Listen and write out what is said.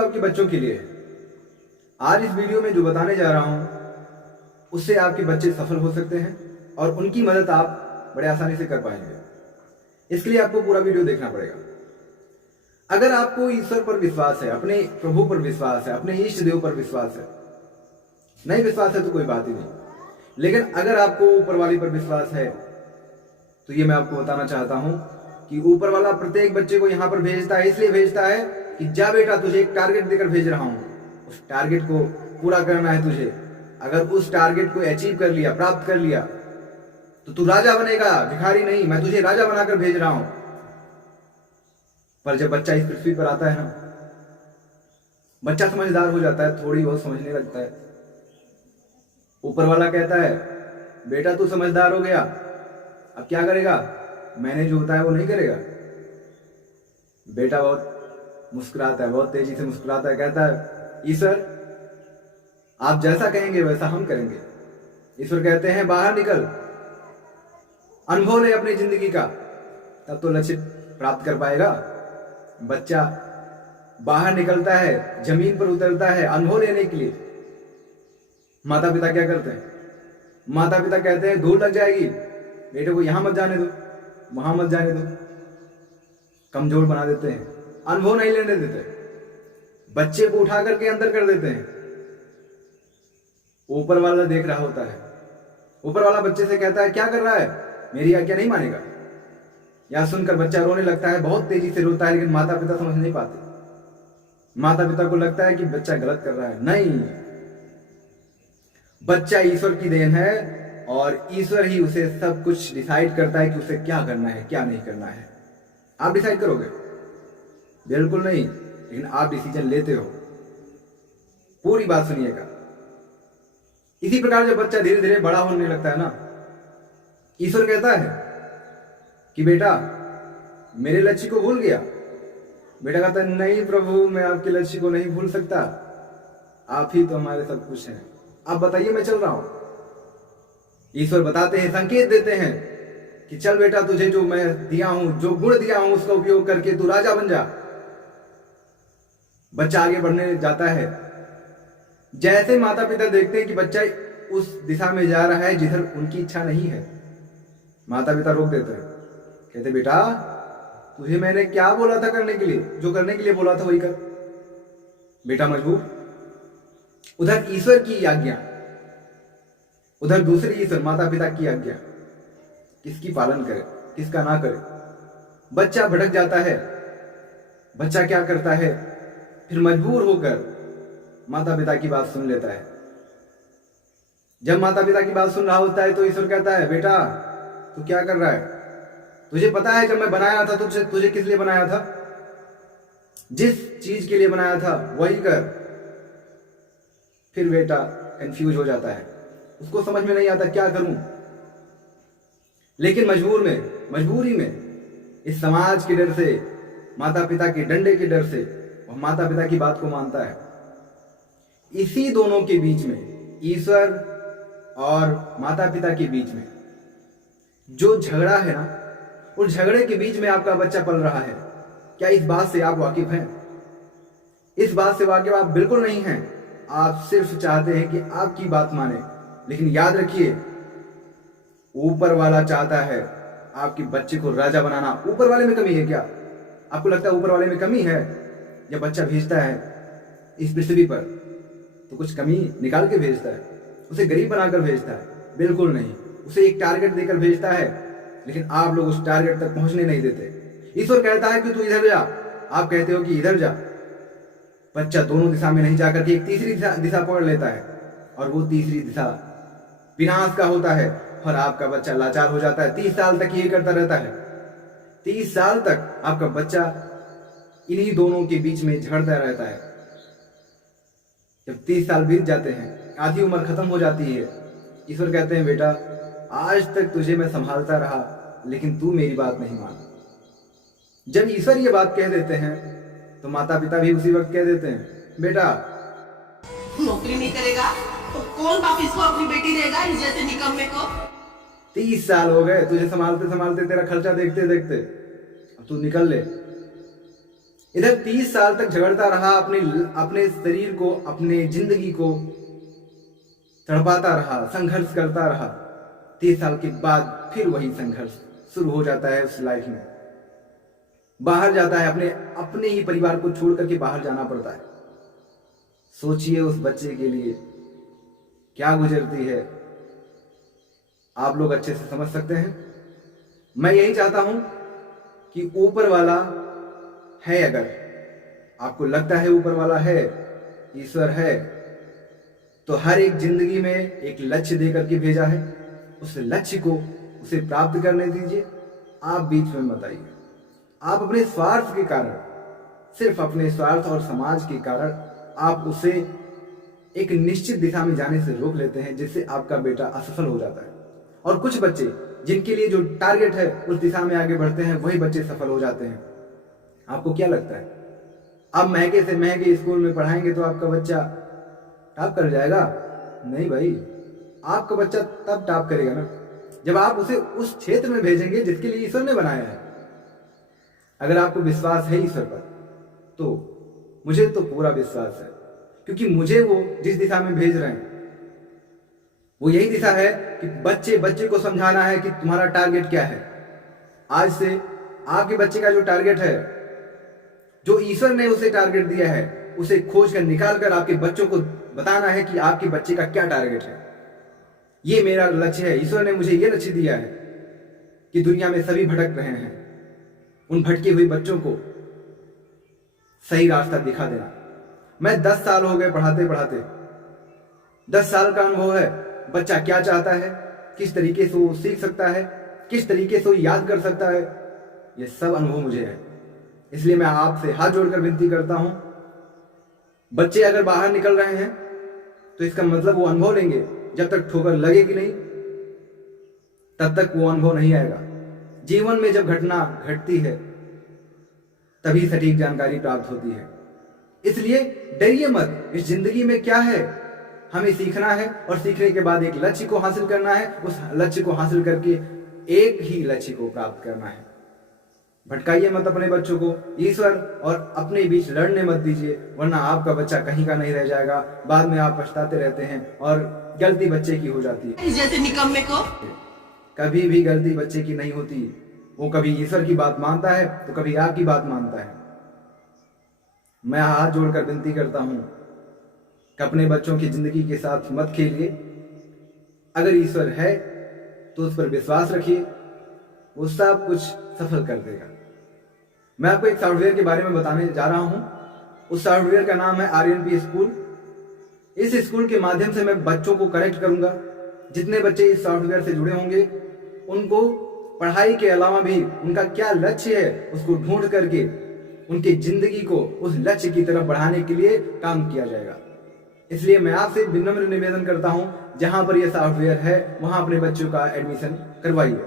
Video आपके बच्चों के लिए है। आज इस वीडियो में जो बताने जा रहा हूं उससे आपके बच्चे सफल हो सकते हैं और उनकी मदद आप बड़े आसानी से कर पाएंगे। इसके लिए आपको पूरा वीडियो देखना पड़ेगा। अगर आपको ईश्वर पर विश्वास है, अपने प्रभु पर विश्वास है, अपने इष्ट देव पर विश्वास है, नहीं विश्वास है तो कोई बात ही नहीं, लेकिन अगर आपको ऊपर वाले पर विश्वास है तो ये मैं आपको बताना चाहता हूं कि ऊपर वाला प्रत्येक बच्चे को यहां पर भेजता है, इसलिए भेजता है कि जा बेटा, तुझे एक टारगेट देकर भेज रहा हूं, उस टारगेट को पूरा करना है तुझे। अगर उस टारगेट को अचीव कर लिया, प्राप्त कर लिया, तो तू राजा बनेगा, भिखारी नहीं। मैं तुझे राजा बनाकर भेज रहा हूं। पर जब बच्चा इस पृथ्वी पर आता है ना, बच्चा समझदार हो जाता है, थोड़ी बहुत समझने लगता है। ऊपर वाला कहता है बेटा तू समझदार हो गया, अब क्या करेगा, मैंने जो होता है वो नहीं करेगा। बेटा बहुत मुस्कुराता है, बहुत तेजी से मुस्कुराता है, कहता है ईश्वर आप जैसा कहेंगे वैसा हम करेंगे। ईश्वर कहते हैं बाहर निकल, अनुभव ले अपनी जिंदगी का, तब तो लक्ष्य प्राप्त कर पाएगा। बच्चा बाहर निकलता है, जमीन पर उतरता है अनुभव लेने के लिए। माता पिता क्या करते हैं? माता पिता कहते हैं धूल लग जाएगी, बेटे को यहां मत जाने दो, वहां मत जाने दो, कमजोर बना देते हैं, अनुभव नहीं लेने देते, बच्चे को उठा करके अंदर कर देते हैं। ऊपर वाला देख रहा होता है, ऊपर वाला बच्चे से कहता है क्या कर रहा है, मेरी आज्ञा नहीं मानेगा। यह सुनकर बच्चा रोने लगता है, बहुत तेजी से रोता है, लेकिन माता पिता समझ नहीं पाते। माता पिता को लगता है कि बच्चा गलत कर रहा है। नहीं, बच्चा ईश्वर की देन है और ईश्वर ही उसे सब कुछ डिसाइड करता है कि उसे क्या करना है, क्या नहीं करना है। आप डिसाइड करोगे? बिल्कुल नहीं, लेकिन आप डिसीजन लेते हो। पूरी बात सुनिएगा। इसी प्रकार जब बच्चा धीरे धीरे बड़ा होने लगता है ना, ईश्वर कहता है कि बेटा मेरे लक्ष्य को भूल गया। बेटा कहता है नहीं प्रभु, मैं आपके लक्ष्य को नहीं भूल सकता, आप ही तो हमारे सब कुछ हैं, आप बताइए मैं चल रहा हूं। ईश्वर बताते हैं, संकेत देते हैं कि चल बेटा, तुझे जो मैं दिया हूं, जो गुण दिया हूं, उसका उपयोग करके तू राजा बन जा। बच्चा आगे बढ़ने जाता है। जैसे माता पिता देखते हैं कि बच्चा उस दिशा में जा रहा है जिधर उनकी इच्छा नहीं है, माता पिता रोक देते हैं, कहते बेटा तुझे मैंने क्या बोला था करने के लिए, जो करने के लिए बोला था वही कर। बेटा मजबूर। उधर ईश्वर की आज्ञा, उधर दूसरी ईश्वर माता पिता की आज्ञा, किसकी पालन करे, किसका ना करे। बच्चा भटक जाता है। बच्चा क्या करता है, फिर मजबूर होकर माता पिता की बात सुन लेता है। जब माता पिता की बात सुन रहा होता है तो ईश्वर कहता है बेटा तू क्या कर रहा है, तुझे पता है जब मैं बनाया था तुझे किस लिए बनाया था, जिस चीज के लिए बनाया था वही कर। फिर बेटा कंफ्यूज हो जाता है, उसको समझ में नहीं आता क्या करूं, लेकिन मजबूरी में इस समाज के डर से, माता पिता के डंडे के डर से वह माता पिता की बात को मानता है। इसी दोनों के बीच में, ईश्वर और माता पिता के बीच में जो झगड़ा है ना, उस झगड़े के बीच में आपका बच्चा पल रहा है। क्या इस बात से आप वाकिफ हैं? इस बात से वाकिफ आप बिल्कुल नहीं हैं। आप सिर्फ चाहते हैं कि आपकी बात माने, लेकिन याद रखिए ऊपर वाला चाहता है आपके बच्चे को राजा बनाना। ऊपर वाले में कमी है क्या? आपको लगता है ऊपर वाले में कमी है? जब बच्चा भेजता है इस पृथ्वी पर तो कुछ कमी निकाल के भेजता है, उसे गरीब बनाकर भेजता है? बिल्कुल नहीं। उसे एक टारगेट देकर भेजता है, लेकिन आप लोग उस टारगेट तक पहुंचने नहीं देते। ईश्वर कहता है कि तू इधर जा, आप कहते हो कि इधर जा। बच्चा दोनों दिशा में नहीं जाकर के एक तीसरी दिशा पकड़ लेता है, और वो तीसरी दिशा विनाश का होता है, और आपका बच्चा लाचार हो जाता है। 30 साल तक यही करता रहता है। 30 साल तक आपका बच्चा इन्हीं दोनों के बीच में झगड़ता रहता है। जब 30 साल बीत जाते हैं, आधी उम्र खत्म हो जाती है, ईश्वर कहते हैं बेटा आज तक तुझे मैं संभालता रहा, लेकिन तू मेरी बात नहीं माना। जब ईश्वर ये बात कह देते हैं तो माता पिता भी उसी वक्त कह देते हैं बेटा नौकरी नहीं करेगा तो कौन बाप इसको अपनी बेटी देगा, इस जैसे निकम्मे को। 30 साल हो गए तुझे संभालते संभालते, तेरा खर्चा देखते देखते, अब तू निकल ले। इधर 30 साल तक झगड़ता रहा, अपने शरीर को, अपने जिंदगी को तड़पाता रहा, संघर्ष करता रहा। 30 साल के बाद फिर वही संघर्ष शुरू हो जाता है उस लाइफ में। बाहर जाता है, अपने ही परिवार को छोड़ करके बाहर जाना पड़ता है। सोचिए उस बच्चे के लिए क्या गुजरती है, आप लोग अच्छे से समझ सकते हैं। मैं यही चाहता हूं कि ऊपर वाला है, अगर आपको लगता है ऊपर वाला है, ईश्वर है, तो हर एक जिंदगी में एक लक्ष्य देकर के भेजा है। उस लक्ष्य को उसे प्राप्त करने दीजिए, आप बीच में मत आइए। आप अपने स्वार्थ के कारण, सिर्फ अपने स्वार्थ और समाज के कारण आप उसे एक निश्चित दिशा में जाने से रोक लेते हैं, जिससे आपका बेटा असफल हो जाता है। और कुछ बच्चे जिनके लिए जो टारगेट है उस दिशा में आगे बढ़ते हैं, वही बच्चे सफल हो जाते हैं। आपको क्या लगता है, आप महंगे से महंगे स्कूल में पढ़ाएंगे तो आपका बच्चा टॉप कर जाएगा? नहीं भाई, आपका बच्चा तब टॉप करेगा ना जब आप उसे उस क्षेत्र में भेजेंगे जिसके लिए ईश्वर ने बनाया है। अगर आपको विश्वास है ईश्वर पर, तो मुझे तो पूरा विश्वास है, क्योंकि मुझे वो जिस दिशा में भेज रहे हैं वो यही दिशा है कि बच्चे को समझाना है कि तुम्हारा टारगेट क्या है। आज से आपके बच्चे का जो टारगेट है, जो ईश्वर ने उसे टारगेट दिया है, उसे खोज कर निकाल कर आपके बच्चों को बताना है कि आपके बच्चे का क्या टारगेट है। ये मेरा लक्ष्य है। ईश्वर ने मुझे ये लक्ष्य दिया है कि दुनिया में सभी भटक रहे हैं, उन भटके हुए बच्चों को सही रास्ता दिखा देना। मैं 10 साल हो गए पढ़ाते पढ़ाते, 10 साल का अनुभव है। बच्चा क्या चाहता है, किस तरीके से वो सीख सकता है, किस तरीके से वो याद कर सकता है, ये सब अनुभव मुझे है। इसलिए मैं आपसे हाथ जोड़कर विनती करता हूं, बच्चे अगर बाहर निकल रहे हैं तो इसका मतलब वो अनुभव लेंगे। जब तक ठोकर लगेगी नहीं तब तक वो अनुभव नहीं आएगा। जीवन में जब घटना घटती है तभी सटीक जानकारी प्राप्त होती है। इसलिए डरिए मत। इस जिंदगी में क्या है, हमें सीखना है, और सीखने के बाद एक लक्ष्य को हासिल करना है। उस लक्ष्य को हासिल करके एक ही लक्ष्य को प्राप्त करना है। भटकाइए मत अपने बच्चों को, ईश्वर और अपने बीच लड़ने मत दीजिए, वरना आपका बच्चा कहीं का नहीं रह जाएगा। बाद में आप पछताते रहते हैं और गलती बच्चे की हो जाती है। इस जैसे निकम्मे को कभी भी गलती बच्चे की नहीं होती। वो कभी ईश्वर की बात मानता है तो कभी आपकी बात मानता है। मैं हाथ जोड़कर विनती करता हूं कि अपने बच्चों की जिंदगी के साथ मत खेलिए। अगर ईश्वर है तो उस पर विश्वास रखिए, वो सब कुछ सफल कर देगा। मैं आपको एक सॉफ्टवेयर के बारे में बताने जा रहा हूं। उस सॉफ्टवेयर का नाम है RNP स्कूल। इस स्कूल के माध्यम से मैं बच्चों को करेक्ट करूंगा। जितने बच्चे इस सॉफ्टवेयर से जुड़े होंगे उनको पढ़ाई के अलावा भी उनका क्या लक्ष्य है उसको ढूंढ करके उनकी जिंदगी को उस लक्ष्य की तरफ बढ़ाने के लिए काम किया जाएगा। इसलिए मैं आपसे विनम्र निवेदन करता हूं, जहां पर यह सॉफ्टवेयर है वहां अपने बच्चों का एडमिशन करवाइए।